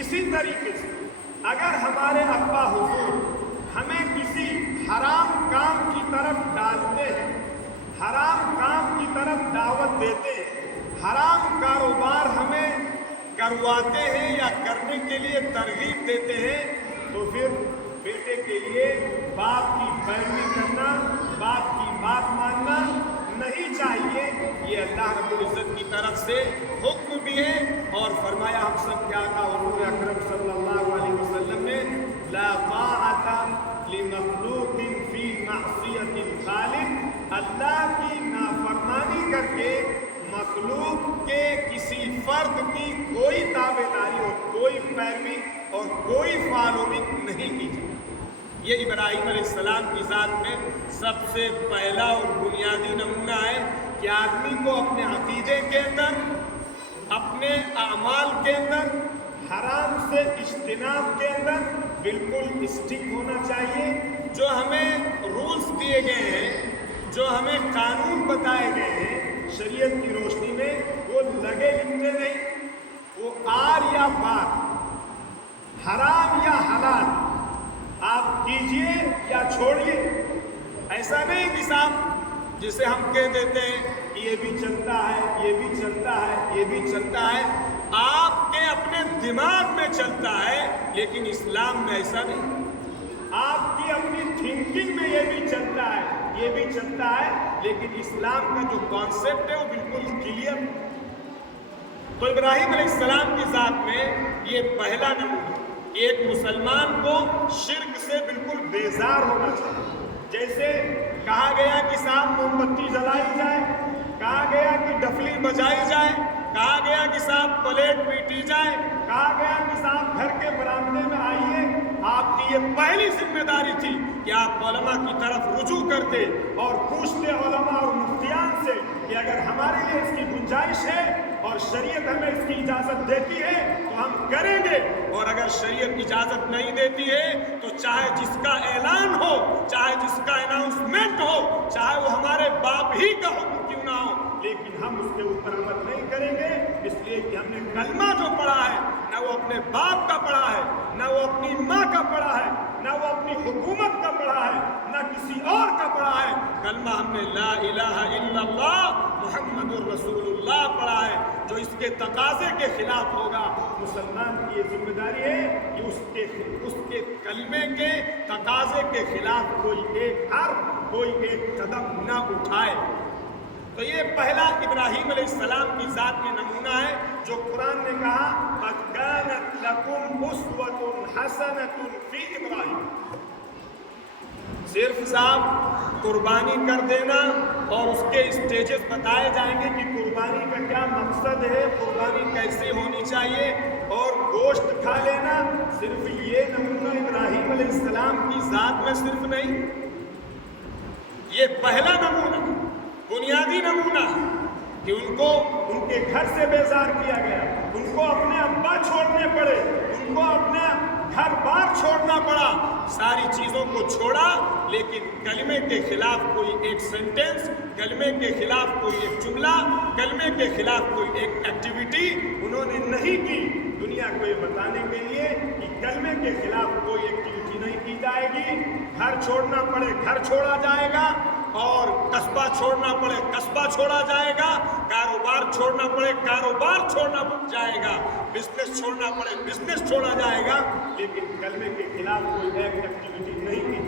اسی طریقے سے اگر ہمارے ابا حضور ہمیں کسی حرام کام کی طرف ڈالتے ہیں، حرام کام کی طرف دعوت دیتے ہیں، حرام کاروبار ہمیں کرواتے ہیں یا کرنے کے لیے ترغیب دیتے ہیں، تو پھر بیٹے کے لیے باپ کی پیروی کرنا، باپ کی بات ماننا نہیں چاہیے۔ یہ اللہ رب العزت کی طرف سے حکم بھی ہے، اور فرمایا ہم سب کے آقا حضور اکرم صلی اللہ علیہ وسلم نے لا طاعت لمخلوق فی معصیت الخالق، اللہ کی نافرمانی کر کے مخلوق کے کسی فرد کی کوئی تابعداری اور کوئی پیروی اور کوئی فالوئنگ نہیں کی جائے۔ یہ ابراہیم علیہ السلام کی ذات میں سب سے پہلا اور بنیادی نمونہ ہے کہ آدمی کو اپنے عقیدے کے اندر، اپنے اعمال کے اندر، حرام سے اجتناب کے اندر بالکل اسٹک ہونا چاہیے۔ جو ہمیں رولز دیے گئے ہیں، جو ہمیں قانون بتائے گئے ہیں شریعت کی روشنی میں، وہ لگے لکھتے نہیں، وہ آر یا بار، حرام یا حلال، آپ کیجئے یا چھوڑیے۔ ایسا نہیں کہ صاحب جسے ہم کہہ دیتے ہیں یہ بھی چلتا ہے، یہ بھی چلتا ہے، یہ بھی چلتا ہے، آپ کے اپنے دماغ میں چلتا ہے لیکن اسلام میں ایسا نہیں۔ آپ کی اپنی تھنکنگ میں یہ بھی چلتا ہے، یہ بھی چلتا ہے، لیکن اسلام کا جو کانسیپٹ ہے وہ بالکل کلیئر۔ تو ابراہیم علیہ السلام کی ذات میں یہ پہلا نمونہ، ایک مسلمان کو شرک سے بالکل بیزار ہونا چاہیے۔ جیسے کہا گیا کہ صاحب موم بتی جلائی جائے، کہا گیا کہ ڈفلی بجائی جائے، کہا گیا کہ صاحب پلیٹ پیٹی جائے، کہا گیا کہ صاحب گھر کے برآمدے میں آئیے، آپ کی یہ پہلی ذمہ داری تھی کہ آپ علماء کی طرف رجوع کرتے اور پوچھتے علماء اور مفتیان سے کہ اگر ہمارے لیے اس کی گنجائش ہے اور شریعت ہمیں اس کی اجازت دیتی ہے تو ہم کریں گے، اور اگر شریعت اجازت نہیں دیتی ہے تو چاہے جس کا اعلان ہو، چاہے جس کا اناؤنسمنٹ ہو، چاہے وہ ہمارے باپ ہی کا حکم کیوں نہ ہو، لیکن ہم اس کے اوپر عمل نہیں کریں گے، اس لیے کہ ہم نے کلمہ جو پڑھا ہے نہ وہ اپنے باپ کا پڑھا ہے، نہ وہ اپنی ماں کا پڑھا ہے، نہ وہ اپنی حکومت کا پڑھا ہے، نہ کسی اور کا پڑھا ہے۔ کلمہ ہم نے لا الہ الا اللہ محمد الرسول اللہ پڑھا ہے، جو اس کے تقاضے کے خلاف ہوگا، مسلمان کی یہ ذمہ داری ہے کہ اس کے کلمے کے تقاضے کے خلاف کوئی ایک حرف، کوئی ایک قدم نہ اٹھائے۔ تو یہ پہلا ابراہیم علیہ السلام کی ذات میں نمونہ ہے جو قرآن نے کہا قَدْ كَانَتْ لَكُمْ أُسْوَةٌ حَسَنَةٌ فِي إِبْرَاهِيمَ۔ صرف صاحب قربانی کر دینا اور اس کے اسٹیجز بتائے جائیں گے کہ قربانی کا کیا مقصد ہے، قربانی کیسے ہونی چاہیے، اور گوشت کھا لینا، صرف یہ نمونہ ابراہیم علیہ السلام کی ذات میں صرف نہیں، یہ پہلا نمونہ، بنیادی نمونہ کہ ان کو ان کے گھر سے بیزار کیا گیا، ان کو اپنے ابا چھوڑنے پڑے، ان کو اپنے گھر بار چھوڑنا پڑا، ساری چیزوں کو چھوڑا، لیکن کلمے کے خلاف کوئی ایک سینٹنس، کلمے کے خلاف کوئی ایک جملہ، کلمے کے خلاف کوئی ایک ایکٹیویٹی انہوں نے نہیں کی، دنیا کو یہ بتانے کے لیے کہ کلمے کے خلاف کوئی ایکٹیویٹی نہیں کی جائے گی، گھر چھوڑنا پڑے گھر چھوڑا جائے گا، اور قصبہ چھوڑنا پڑے قصبہ چھوڑا جائے گا، کاروبار چھوڑنا پڑے کاروبار چھوڑنا جائے گا، بزنس چھوڑنا پڑے بزنس چھوڑا جائے گا، لیکن کلمے کے خلاف کوئی ایک ایکٹیویٹی نہیں کی